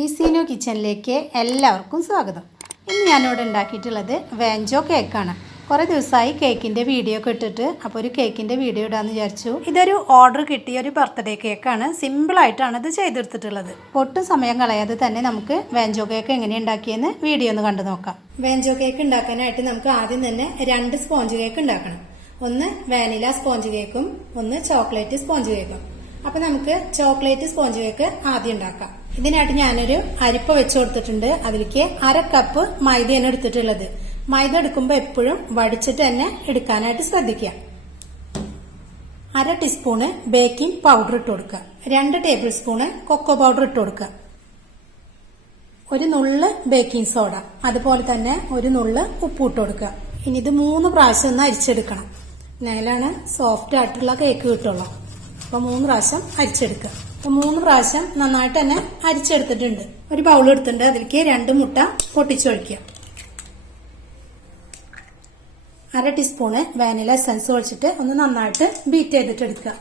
ഈസിനോ കിച്ചണിലേക്ക് എല്ലാവർക്കും സ്വാഗതം. ഇന്ന് ഞാനിവിടെ ഉണ്ടാക്കിയിട്ടുള്ളത് വാഞ്ചോ കേക്കാണ്. കുറേ ദിവസമായി കേക്കിൻ്റെ വീഡിയോ ഒക്കെ ഇട്ടിട്ട്, അപ്പോൾ ഒരു കേക്കിൻ്റെ വീഡിയോ ഇടാമെന്ന് വിചാരിച്ചു. ഇതൊരു ഓർഡർ കിട്ടിയ ഒരു ബർത്ത്ഡേ കേക്കാണ്. സിമ്പിളായിട്ടാണ് ഇത് ചെയ്തെടുത്തിട്ടുള്ളത്. ഒട്ടും സമയം കളയാതെ തന്നെ നമുക്ക് വാഞ്ചോ കേക്ക് എങ്ങനെ ഉണ്ടാക്കിയെന്ന് വീഡിയോ ഒന്ന് കണ്ടു നോക്കാം. വാഞ്ചോ കേക്ക് ഉണ്ടാക്കാനായിട്ട് നമുക്ക് ആദ്യം തന്നെ 2 സ്പോഞ്ച് കേക്ക് ഉണ്ടാക്കണം. ഒന്ന് വാനില സ്പോഞ്ച് കേക്കും ഒന്ന് ചോക്ലേറ്റ് സ്പോഞ്ച് കേക്കും. അപ്പൊ നമുക്ക് ചോക്ലേറ്റ് സ്പോഞ്ച് കേക്ക് ആദ്യം ഉണ്ടാക്കാം. ഇതിനായിട്ട് ഞാനൊരു അരിപ്പ വെച്ച് കൊടുത്തിട്ടുണ്ട്. അതിലേക്ക് 1/2 കപ്പ് മൈദയാണ് എടുത്തിട്ടുള്ളത്. മൈദ എടുക്കുമ്പോൾ എപ്പോഴും വടിച്ചിട്ട് തന്നെ എടുക്കാനായിട്ട് ശ്രദ്ധിക്കുക. 1/2 ടീസ്പൂണ് ബേക്കിംഗ് പൗഡർ ഇട്ട് കൊടുക്കുക. 2 ടേബിൾ സ്പൂണ് കൊക്കോ പൗഡർ ഇട്ട് കൊടുക്കുക. ഒരു നുള്ള് ബേക്കിംഗ് സോഡ, അതുപോലെ തന്നെ ഒരു നുള്ള് ഉപ്പ് ഇട്ട് കൊടുക്കുക. ഇനി ഇത് 3 പ്രാവശ്യം ഒന്ന് അരിച്ചെടുക്കണം. എന്നാലാണ് സോഫ്റ്റ് ആയിട്ടുള്ള കേക്ക് കിട്ടുള്ളൂ. അപ്പൊ 3 പ്രാവശ്യം അരിച്ചെടുക്കുക. അപ്പൊ 3 പ്രാവശ്യം നന്നായിട്ട് തന്നെ അരിച്ചെടുത്തിട്ടുണ്ട്. ഒരു ബൗൾ എടുത്തിട്ടുണ്ട്. അതിലേക്ക് 2 മുട്ട പൊട്ടിച്ചൊഴിക്കുക. 1/2 ടീസ്പൂണ് വാനില എസൻസ് ഒഴിച്ചിട്ട് ഒന്ന് നന്നായിട്ട് ബീറ്റ് ചെയ്തിട്ട് എടുക്കുക.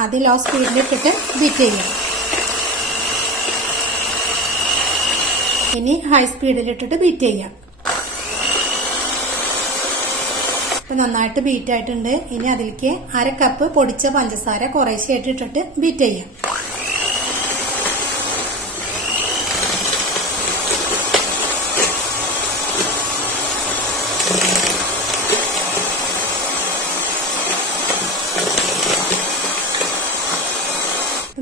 ആദ്യം ലോ സ്പീഡിലിട്ടിട്ട് ബീറ്റ് ചെയ്യുക. ഇനി ഹൈ സ്പീഡിലിട്ടിട്ട് ബീറ്റ് ചെയ്യുക. ഇപ്പൊ നന്നായിട്ട് ബീറ്റ് ആയിട്ടുണ്ട്. ഇനി അതിലേക്ക് 1/2 കപ്പ് പൊടിച്ച പഞ്ചസാര കുറേശ്ശെയായിട്ട് ഇട്ടിട്ട് ബീറ്റ് ചെയ്യാം.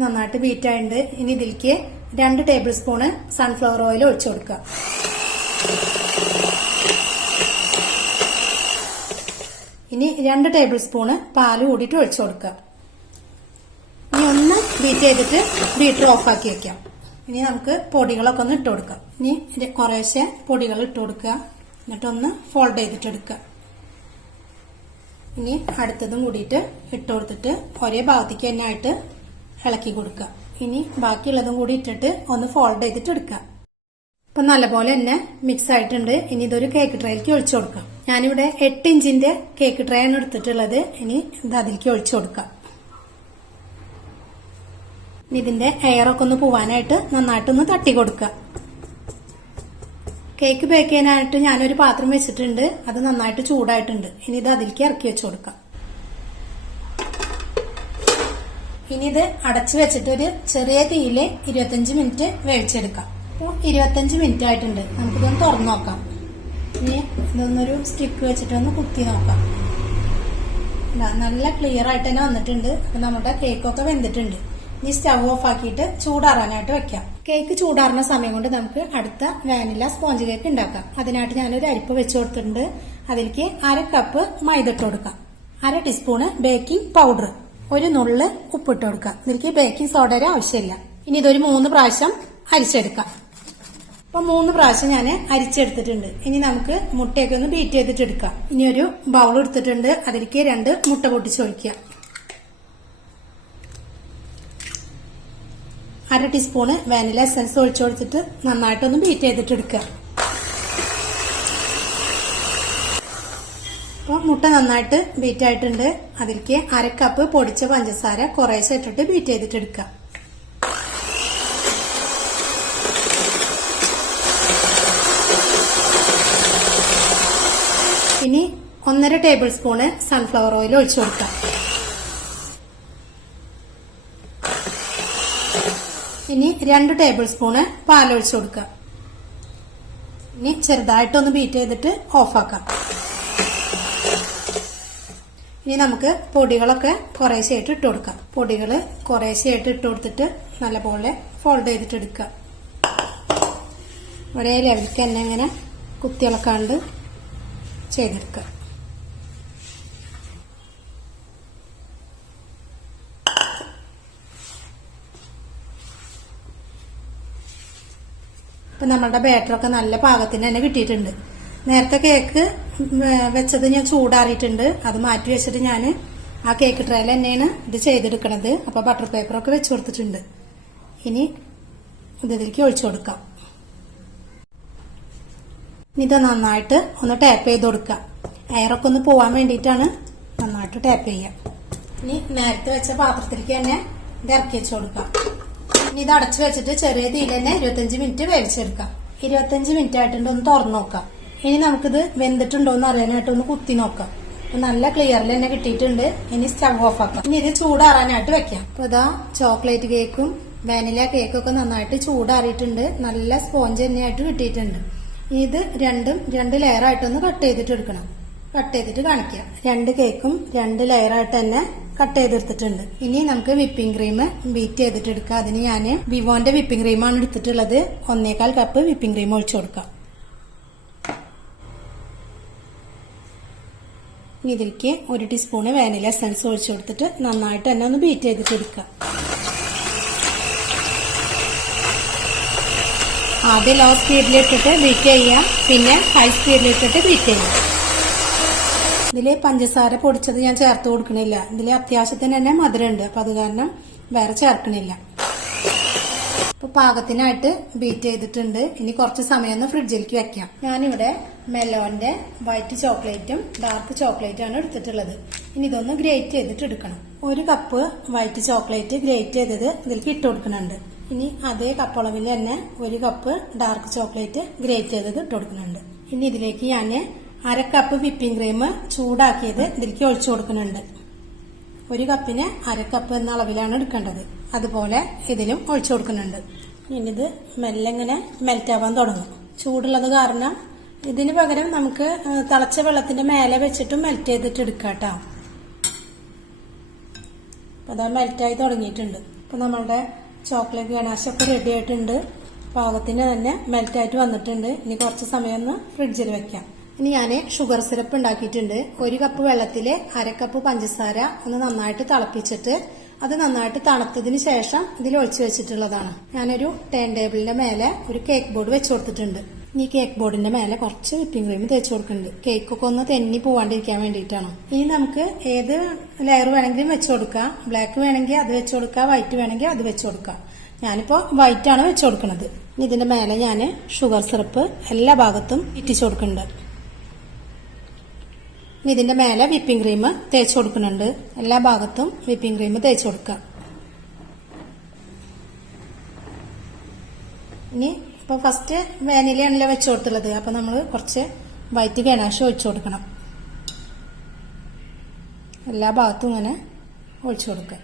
നന്നായിട്ട് ബീറ്റ് ആയിട്ടുണ്ട്. ഇനി ഇതിലേക്ക് 2 ടേബിൾ സ്പൂണ് സൺഫ്ലവർ ഓയിൽ ഒഴിച്ചു കൊടുക്കുക. ഇനി 2 ടേബിൾ സ്പൂണ് പാല് കൂടിയിട്ട് ഒഴിച്ചു കൊടുക്കുക. ഇനി ഒന്ന് ബീറ്റ് ചെയ്തിട്ട് ബീറ്റർ ഓഫാക്കി വെക്കാം. ഇനി നമുക്ക് പൊടികളൊക്കെ ഒന്ന് ഇട്ട് കൊടുക്കാം. ഇനി കുറേശ്ശെ പൊടികൾ ഇട്ട് കൊടുക്കുക. എന്നിട്ടൊന്ന് ഫോൾഡ് ചെയ്തിട്ട് എടുക്കുക. ഇനി അടുത്തതും കൂടിയിട്ട് ഇട്ട് കൊടുത്തിട്ട് ഒരേ ഭാഗത്തേക്ക് തന്നെ ആയിട്ട് ഇളക്കി കൊടുക്കുക. ഇനി ബാക്കിയുള്ളതും കൂടി ഇട്ടിട്ട് ഒന്ന് ഫോൾഡ് ചെയ്തിട്ട് എടുക്കുക. ഇപ്പൊ നല്ലപോലെ തന്നെ മിക്സ് ആയിട്ടുണ്ട്. ഇനി ഇതൊരു കേക്ക് ട്രേയിലേക്ക് ഒഴിച്ചു കൊടുക്കാം. ഞാനിവിടെ 8 ഇഞ്ചിന്റെ കേക്ക് ട്രേ ആണ് എടുത്തിട്ടുള്ളത്. ഇനി ഇത് അതിലേക്ക് ഒഴിച്ചു കൊടുക്കാം. ഇനി ഇതിന്റെ എയറൊക്കെ ഒന്ന് പോവാനായിട്ട് നന്നായിട്ടൊന്ന് തട്ടി കൊടുക്കുക. കേക്ക് ബേക്ക് ചെയ്യാനായിട്ട് ഞാനൊരു പാത്രം വെച്ചിട്ടുണ്ട്. അത് നന്നായിട്ട് ചൂടായിട്ടുണ്ട്. ഇനി ഇത് അതിലേക്ക് ഇറക്കി വെച്ചു കൊടുക്കാം. ഇനി ഇത് അടച്ചു വെച്ചിട്ട് ഒരു ചെറിയ തീയില് 25 മിനിറ്റ് വേവിച്ചെടുക്കാം. അപ്പോൾ 25 മിനിറ്റ് ആയിട്ടുണ്ട്. നമുക്കിതൊന്ന് തുറന്നു നോക്കാം. ഇനി ഇതൊന്നൊരു സ്റ്റിക്ക് വെച്ചിട്ടൊന്ന് കുത്തി നോക്കാം. നല്ല ക്ലിയർ ആയിട്ട് തന്നെ വന്നിട്ടുണ്ട്. അപ്പൊ നമ്മുടെ കേക്കൊക്കെ വെന്തിട്ടുണ്ട്. ഇനി സ്റ്റവ് ഓഫ് ആക്കിയിട്ട് ചൂടാറാനായിട്ട് വെക്കാം. കേക്ക് ചൂടാറുന്ന സമയം കൊണ്ട് നമുക്ക് അടുത്ത വാനില സ്പോഞ്ച് കേക്ക് ഉണ്ടാക്കാം. അതിനായിട്ട് ഞാനൊരു അരിപ്പ വെച്ച് കൊടുത്തിട്ടുണ്ട്. അതിലേക്ക് 1/2 കപ്പ് മൈദ ഇട്ട് കൊടുക്കാം. 1/2 ടീസ്പൂണ് ബേക്കിംഗ് പൗഡർ, ഒരു നുള്ള് ഉപ്പിട്ട് കൊടുക്കാം. ഇതിലേക്ക് ബേക്കിംഗ് സോഡയുടെ ആവശ്യമില്ല. ഇനി ഇതൊരു 3 പ്രാവശ്യം അരിച്ചെടുക്കാം. അപ്പൊ 3 പ്രാവശ്യം ഞാൻ അരിച്ചെടുത്തിട്ടുണ്ട്. ഇനി നമുക്ക് മുട്ടയൊക്കെ ഒന്ന് ബീറ്റ് ചെയ്തിട്ട് എടുക്കാം. ഇനി ഒരു ബൗൾ എടുത്തിട്ടുണ്ട്. അതിലേക്ക് 2 മുട്ട പൊട്ടിച്ചൊഴിക്കുക. 1/2 ടീസ്പൂണ് വാനില എസൻസ് ഒഴിച്ചു കൊടുത്തിട്ട് നന്നായിട്ടൊന്ന് ബീറ്റ് ചെയ്തിട്ട് എടുക്കുക. അപ്പോൾ മുട്ട നന്നായിട്ട് ബീറ്റ് ആയിട്ടുണ്ട്. അതിലേക്ക് 1/2 കപ്പ് പൊടിച്ച പഞ്ചസാര കുറേശ്ശെ ഇട്ടിട്ട് ബീറ്റ് ചെയ്തിട്ട് എടുക്കുക. ഇനി 1.5 ടേബിൾ സ്പൂണ് സൺഫ്ലവർ ഓയിൽ ഒഴിച്ചു കൊടുക്കാം. ഇനി 2 ടേബിൾ സ്പൂണ് പാലൊഴിച്ചു കൊടുക്കുക. ഇനി ചെറുതായിട്ടൊന്ന് ബീറ്റ് ചെയ്തിട്ട് ഓഫാക്കാം. ഇനി നമുക്ക് പൊടികളൊക്കെ കുറേശ്ശെയായിട്ട് ഇട്ട് കൊടുക്കാം. പൊടികൾ കുറേശ്ശെയായിട്ട് ഇട്ട് കൊടുത്തിട്ട് നല്ലപോലെ ഫോൾഡ് ചെയ്തിട്ട് എടുക്കുക. ഒരേ ലെവലിക്ക് തന്നെ ഇങ്ങനെ കുത്തിയിളക്കാണ്ട് ചെയ്തെടുക്കുക. ഇപ്പൊ നമ്മളുടെ ബാറ്ററൊക്കെ നല്ല പാകത്തിന് തന്നെ കിട്ടിയിട്ടുണ്ട്. നേരത്തെ കേക്ക് വെച്ചത് ഞാൻ ചൂടാറിയിട്ടുണ്ട്. അത് മാറ്റി വെച്ചിട്ട് ഞാൻ ആ കേക്ക് ട്രേയിൽ തന്നെയാണ് ഇത് ചെയ്തെടുക്കണത്. അപ്പൊ ബട്ടർ പേപ്പറൊക്കെ വെച്ച് കൊടുത്തിട്ടുണ്ട്. ഇനി ഇതിലേക്ക് ഒഴിച്ചു കൊടുക്കാം. ഇത് നന്നായിട്ട് ഒന്ന് ടാപ്പ് ചെയ്ത് കൊടുക്കാം. എയറൊക്കെ ഒന്ന് പോവാൻ വേണ്ടിയിട്ടാണ് നന്നായിട്ട് ടാപ്പ് ചെയ്യുക. ഇനി നേരത്തെ വെച്ച പാത്രത്തിലേക്ക് തന്നെ ഇത് ഇറക്കി വെച്ച് കൊടുക്കാം. ഇനി ഇത് അടച്ചു വെച്ചിട്ട് ചെറിയ തീയിൽ തന്നെ 25 മിനിറ്റ് വേവിച്ചെടുക്കാം. 25 മിനിറ്റ് ആയിട്ടുണ്ട്. ഒന്ന് തുറന്നു നോക്കാം. ഇനി നമുക്കിത് വെന്തിട്ടുണ്ടോ എന്ന് അറിയാനായിട്ട് ഒന്ന് കുത്തി നോക്കാം. നല്ല ക്ലിയറിൽ തന്നെ കിട്ടിയിട്ടുണ്ട്. ഇനി സ്റ്റവ് ഓഫ് ആക്കാം. ഇനി ഇത് ചൂടാറാനായിട്ട് വെക്കാം. അപ്പൊ ഇതാ ചോക്ലേറ്റ് കേക്കും വാനില കേക്കും ഒക്കെ നന്നായിട്ട് ചൂടാറിയിട്ടുണ്ട്. നല്ല സ്പോഞ്ച് തന്നെയായിട്ട് കിട്ടിയിട്ടുണ്ട്. ഇത് രണ്ട് ലെയറായിട്ടൊന്ന് കട്ട് ചെയ്തിട്ട് എടുക്കണം. കട്ട് ചെയ്തിട്ട് കാണിക്കാം. 2 കേക്കും 2 ലെയറായിട്ട് തന്നെ കട്ട് ചെയ്തെടുത്തിട്ടുണ്ട്. ഇനി നമുക്ക് വിപ്പിംഗ് ക്രീം ബീറ്റ് ചെയ്തിട്ട് എടുക്കാം. അതിന് ഞാൻ വിവോന്റെ വിപ്പിംഗ് ക്രീമാണ് എടുത്തിട്ടുള്ളത്. 1/4 കപ്പ് വിപ്പിംഗ് ക്രീം ഒഴിച്ചു കൊടുക്കാം. ഇനി ഇതിലേക്ക് 1 ടീസ്പൂണ് വാനില എസൻസ് ഒഴിച്ചു കൊടുത്തിട്ട് നന്നായിട്ട് തന്നെ ഒന്ന് ബീറ്റ് ചെയ്തിട്ട് എടുക്കാം. ആദ്യം ലോ സ്പീഡിലിട്ടിട്ട് ബീറ്റ് ചെയ്യാം, പിന്നെ ഹൈ സ്പീഡിലിട്ടിട്ട് ബീറ്റ് ചെയ്യാം. ഇതില് പഞ്ചസാര പൊടിച്ചത് ഞാൻ ചേർത്ത് കൊടുക്കണില്ല. ഇതില് അത്യാവശ്യത്തിന് തന്നെ മധുരമുണ്ട്. അപ്പൊ അത് കാരണം വേറെ ചേർക്കണില്ല. ഇപ്പൊ പാകത്തിനായിട്ട് ബീറ്റ് ചെയ്തിട്ടുണ്ട്. ഇനി കുറച്ച് സമയം ഒന്ന് ഫ്രിഡ്ജിലേക്ക് വെക്കാം. ഞാനിവിടെ മെലോന്റെ വൈറ്റ് ചോക്ലേറ്റും ഡാർക്ക് ചോക്ലേറ്റും ആണ് എടുത്തിട്ടുള്ളത്. ഇനി ഇതൊന്ന് ഗ്രേറ്റ് ചെയ്തിട്ട് എടുക്കണം. 1 കപ്പ് വൈറ്റ് ചോക്ലേറ്റ് ഗ്രേറ്റ് ചെയ്തത് ഇതിലേക്ക് ഇട്ട് കൊടുക്കുന്നുണ്ട്. ഇനി അതേ കപ്പളവിൽ തന്നെ 1 കപ്പ് ഡാർക്ക് ചോക്ലേറ്റ് ഗ്രേറ്റ് ചെയ്തത് ഇട്ട് കൊടുക്കുന്നുണ്ട്. ഇനി ഇതിലേക്ക് ഞാൻ 1/2 കപ്പ് വിപ്പിംഗ് ക്രീം ചൂടാക്കിയത് ഇതിലേക്ക് ഒഴിച്ചു കൊടുക്കുന്നുണ്ട്. 1 കപ്പിന് 1/2 കപ്പ് എന്ന അളവിലാണ് എടുക്കേണ്ടത്. അതുപോലെ ഇതിലും ഒഴിച്ചു കൊടുക്കുന്നുണ്ട്. ഇനി ഇത് മെല്ലെ ഇങ്ങനെ മെൽറ്റ് ആവാൻ തുടങ്ങും. ചൂടുള്ളത് കാരണം ഇതിന് പകരം നമുക്ക് തിളച്ച വെള്ളത്തിന്റെ മേലെ വെച്ചിട്ടും മെൽറ്റ് ചെയ്തിട്ട് എടുക്കാം കേട്ടോ. അപ്പൊ അതാ മെൽറ്റായി തുടങ്ങിയിട്ടുണ്ട്. അപ്പൊ നമ്മളുടെ ചോക്ലേറ്റ് ഗണാശൊക്കെ റെഡി ആയിട്ടുണ്ട്. പാകത്തിന് തന്നെ മെൽറ്റായിട്ട് വന്നിട്ടുണ്ട്. ഇനി കുറച്ച് സമയം ഒന്ന് ഫ്രിഡ്ജിൽ വെക്കാം. ഇനി ഞാൻ ഷുഗർ സിറപ്പ് ഉണ്ടാക്കിയിട്ടുണ്ട്. 1 കപ്പ് വെള്ളത്തില് 1/2 കപ്പ് പഞ്ചസാര ഒന്ന് നന്നായിട്ട് തിളപ്പിച്ചിട്ട് അത് നന്നായിട്ട് തണുത്തതിന് ശേഷം ഇതിൽ ഒഴിച്ചു വെച്ചിട്ടുള്ളതാണ്. ഞാനൊരു ടേൺ ടേബിളിന്റെ മേലെ ഒരു കേക്ക് ബോർഡ് വെച്ചു കൊടുത്തിട്ടുണ്ട്. ഈ കേക്ക് ബോർഡിന്റെ മേലെ കുറച്ച് വിപ്പിംഗ് ക്രീം തേച്ച് കൊടുക്കുന്നുണ്ട്. കേക്കൊക്കെ ഒന്ന് തെന്നി പോവാണ്ടിരിക്കാൻ വേണ്ടിയിട്ടാണ്. ഇനി നമുക്ക് ഏത് ലെയർ വേണമെങ്കിലും വെച്ചു കൊടുക്കാം. ബ്ലാക്ക് വേണമെങ്കിൽ അത് വെച്ചു കൊടുക്കാം, വൈറ്റ് വേണമെങ്കിൽ അത് വെച്ചു കൊടുക്കാം. ഞാനിപ്പോ വൈറ്റ് ആണ് വെച്ചു കൊടുക്കുന്നത്. ഇനി ഇതിന്റെ മേലെ ഞാൻ ഷുഗർ സിറപ്പ് എല്ലാ ഭാഗത്തും ഇറ്റിച്ചു കൊടുക്കുന്നുണ്ട്. ഇനി ഇതിന്റെ മേലെ വിപ്പിംഗ് ക്രീം തേച്ച് കൊടുക്കുന്നുണ്ട്. എല്ലാ ഭാഗത്തും വിപ്പിംഗ് ക്രീം തേച്ച് കൊടുക്കാം. ഇനി ഇപ്പൊ ഫസ്റ്റ് വാനിലയാണല്ലോ വെച്ച് കൊടുത്തുള്ളത്. അപ്പൊ നമ്മൾ കുറച്ച് വൈറ്റ് ഗനാഷ് ഒഴിച്ചു കൊടുക്കണം. എല്ലാ ഭാഗത്തും ഇങ്ങനെ ഒഴിച്ചു കൊടുക്കുക.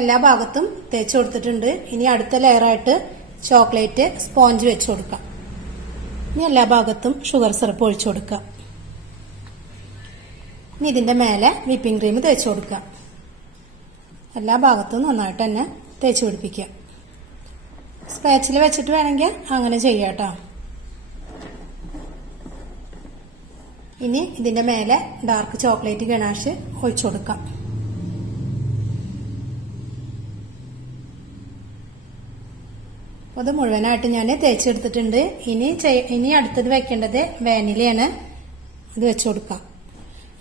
എല്ലാ ഭാഗത്തും തേച്ച് കൊടുത്തിട്ടുണ്ട്. ഇനി അടുത്ത ലെയറായിട്ട് ചോക്ലേറ്റ് സ്പോഞ്ച് വെച്ച് കൊടുക്കാം. ഇനി എല്ലാ ഭാഗത്തും ഷുഗർ സിറപ്പ് ഒഴിച്ചു കൊടുക്കാം. ഇനി ഇതിന്റെ മേലെ വിപ്പിംഗ് ക്രീം തേച്ച് കൊടുക്കുക. എല്ലാ ഭാഗത്തും നന്നായിട്ട് തന്നെ തേച്ച് പിടിപ്പിക്കുക. സ്പാച്ചിൽ വെച്ചിട്ട് വേണമെങ്കിൽ അങ്ങനെ ചെയ്യാം കേട്ടോ. ഇനി ഇതിന്റെ മേലെ ഡാർക്ക് ചോക്ലേറ്റ് ഗണാഷ് ഒഴിച്ചു കൊടുക്കാം. അത് മുഴുവനായിട്ട് ഞാൻ തേച്ചെടുത്തിട്ടുണ്ട്. ഇനി അടുത്തത് വെക്കേണ്ടത് വാനിലയാണ്. ഇത് വെച്ചു കൊടുക്കാം.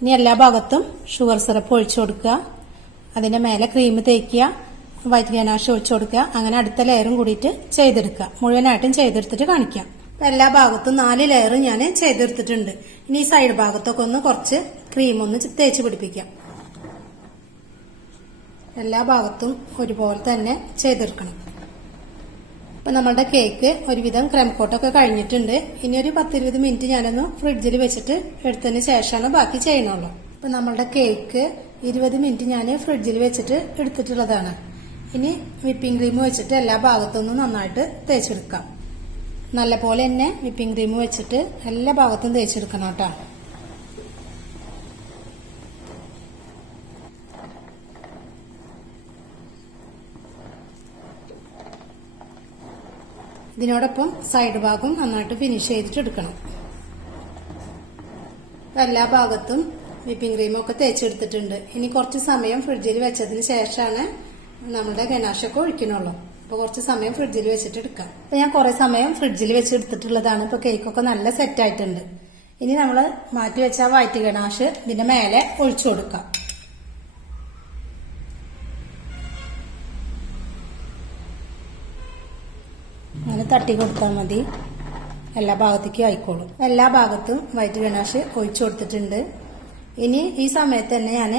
ഇനി എല്ലാ ഭാഗത്തും ഷുഗർ സിറപ്പ് ഒഴിച്ചു കൊടുക്കുക. അതിന്റെ മേലെ ക്രീം തേക്കുക, വൈറ്റ് ഗനാഷ് ഒഴിച്ചു കൊടുക്കുക. അങ്ങനെ അടുത്ത ലെയറും കൂടിയിട്ട് ചെയ്തെടുക്കുക. മുഴുവനായിട്ടും ചെയ്തെടുത്തിട്ട് കാണിക്കാം. എല്ലാ ഭാഗത്തും 4 ലെയറും ഞാൻ ചെയ്തെടുത്തിട്ടുണ്ട്. ഇനി ഈ സൈഡ് ഭാഗത്തൊക്കെ ഒന്ന് കുറച്ച് ക്രീം ഒന്ന് തേച്ച് പിടിപ്പിക്കാം. എല്ലാ ഭാഗത്തും ഒരുപോലെ തന്നെ ചെയ്തെടുക്കണം. അപ്പൊ നമ്മളുടെ കേക്ക് ഒരുവിധം ക്രീം കോട്ടൊക്കെ കഴിഞ്ഞിട്ടുണ്ട്. ഇനി ഒരു 10-20 മിനിറ്റ് ഞാനൊന്ന് ഫ്രിഡ്ജിൽ വെച്ചിട്ട് എടുത്തതിന് ശേഷമാണ് ബാക്കി ചെയ്യണുള്ളൂ. അപ്പൊ നമ്മളുടെ കേക്ക് 20 മിനിറ്റ് ഞാൻ ഫ്രിഡ്ജിൽ വെച്ചിട്ട് എടുത്തിട്ടുള്ളതാണ്. ഇനി വിപ്പിംഗ് ക്രീം വെച്ചിട്ട് എല്ലാ ഭാഗത്തുനിന്നും നന്നായിട്ട് തേച്ചെടുക്കാം. നല്ലപോലെ തന്നെ വിപ്പിംഗ് ക്രീം വെച്ചിട്ട് എല്ലാ ഭാഗത്തും തേച്ചെടുക്കണം കേട്ടോ. ഇതിനോടൊപ്പം സൈഡ് ഭാഗം നന്നായിട്ട് ഫിനിഷ് ചെയ്തിട്ട് എടുക്കണം. എല്ലാ ഭാഗത്തും വിപ്പിംഗ് ക്രീമൊക്കെ തേച്ചെടുത്തിട്ടുണ്ട്. ഇനി കുറച്ച് സമയം ഫ്രിഡ്ജിൽ വെച്ചതിന് ശേഷമാണ് നമ്മുടെ ഗനാഷൊക്കെ ഒഴിക്കണുള്ളൂ. അപ്പൊ കുറച്ച് സമയം ഫ്രിഡ്ജിൽ വെച്ചിട്ട് എടുക്കാം. അപ്പൊ ഞാൻ കുറെ സമയം ഫ്രിഡ്ജിൽ വെച്ച് എടുത്തിട്ടുള്ളതാണ്. ഇപ്പൊ കേക്കൊക്കെ നല്ല സെറ്റ് ആയിട്ടുണ്ട്. ഇനി നമ്മൾ മാറ്റി വെച്ച വൈറ്റ് ഗനാഷ് ഇതിന്റെ മേലെ ഒഴിച്ചു കൊടുക്കാം. അങ്ങനെ തട്ടി കൊടുത്താൽ മതി. എല്ലാ ഭാഗത്തേക്കും ആയിക്കോളും. എല്ലാ ഭാഗത്തും വൈറ്റ് ഗനാഷ് ഒഴിച്ചു കൊടുത്തിട്ടുണ്ട്. ഇനി ഈ സമയത്ത് തന്നെ ഞാൻ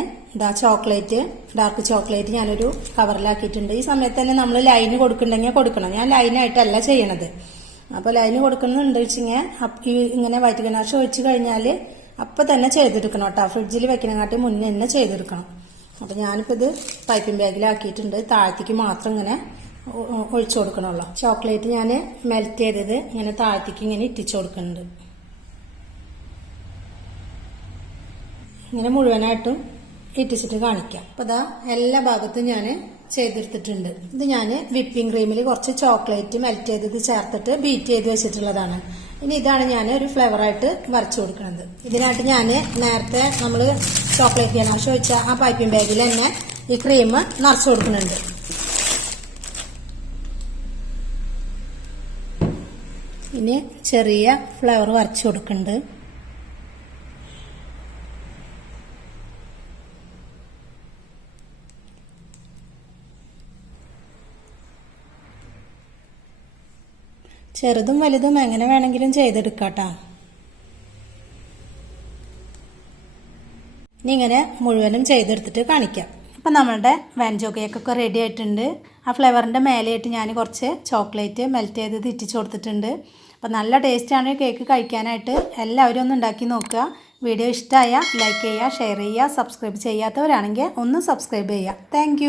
ചോക്ലേറ്റ്, ഡാർക്ക് ചോക്ലേറ്റ് ഞാനൊരു കവറിലാക്കിയിട്ടുണ്ട്. ഈ സമയത്ത് തന്നെ നമ്മൾ ലൈന് കൊടുക്കണ്ടെങ്കിൽ കൊടുക്കണം. ഞാൻ ലൈനായിട്ടല്ല ചെയ്യണത്. അപ്പോൾ ലൈന് കൊടുക്കുന്നുണ്ട് വെച്ചെങ്കിൽ ഇങ്ങനെ വൈറ്റ് ഗനാഷ് ഒഴിച്ച് കഴിഞ്ഞാൽ അപ്പം തന്നെ ചെയ്തെടുക്കണം കേട്ടോ. ഫ്രിഡ്ജിൽ വെക്കണങ്ങാട്ടി മുന്നേ തന്നെ ചെയ്തെടുക്കണം. അപ്പോൾ ഞാനിപ്പോൾ ഇത് പൈപ്പിംഗ് ബാഗിലാക്കിയിട്ടുണ്ട്. താഴത്തേക്ക് മാത്രം ഇങ്ങനെ ഒഴിച്ചു കൊടുക്കണമല്ലോ. ചോക്ലേറ്റ് ഞാൻ മെൽറ്റ് ചെയ്തത് ഇങ്ങനെ താഴത്തേക്ക് ഇങ്ങനെ ഇറ്റിച്ചു കൊടുക്കുന്നുണ്ട്. ഇങ്ങനെ മുഴുവനായിട്ടും ഇറ്റിച്ചിട്ട് കാണിക്കാം. അപ്പോൾ ഇതാ എല്ലാ ഭാഗത്തും ഞാൻ ചെയ്തെടുത്തിട്ടുണ്ട്. ഇത് ഞാൻ വിപ്പിംഗ് ക്രീമിൽ കുറച്ച് ചോക്ലേറ്റ് മെൽറ്റ് ചെയ്തത് ചേർത്തിട്ട് ബീറ്റ് ചെയ്ത് വെച്ചിട്ടുള്ളതാണ്. ഇനി ഇതാണ് ഞാൻ ഒരു ഫ്ലേവറായിട്ട് വരച്ചു കൊടുക്കുന്നത്. ഇതിനായിട്ട് ഞാൻ നേരത്തെ നമ്മൾ ചോക്ലേറ്റ് ഗനാഷ് ഒഴിച്ച ആ പൈപ്പിംഗ് ബാഗിൽ തന്നെ ഈ ക്രീം നിറച്ചു കൊടുക്കുന്നുണ്ട്. ഇനി ചെറിയ ഫ്ലവർ വരച്ചു കൊടുക്കുന്നുണ്ട്. ചെറുതും വലുതും എങ്ങനെ വേണമെങ്കിലും ചെയ്തെടുക്കാട്ടോ. ഇനി ഇങ്ങനെ മുഴുവനും ചെയ്തെടുത്തിട്ട് കാണിക്കാം. അപ്പം നമ്മളുടെ വാൻചോ കേക്കൊക്കെ റെഡി ആയിട്ടുണ്ട്. ആ ഫ്ലേവറിൻ്റെ മേലെയായിട്ട് ഞാൻ കുറച്ച് ചോക്ലേറ്റ് മെൽറ്റ് ചെയ്ത് ഇറ്റിച്ചു കൊടുത്തിട്ടുണ്ട്. അപ്പം നല്ല ടേസ്റ്റാണ് കേക്ക് കഴിക്കാനായിട്ട്. എല്ലാവരും ഒന്ന് ഉണ്ടാക്കി നോക്കുക. വീഡിയോ ഇഷ്ടമായ ലൈക്ക് ചെയ്യുക, ഷെയർ ചെയ്യുക. സബ്സ്ക്രൈബ് ചെയ്യാത്തവരാണെങ്കിൽ ഒന്ന് സബ്സ്ക്രൈബ് ചെയ്യുക. താങ്ക്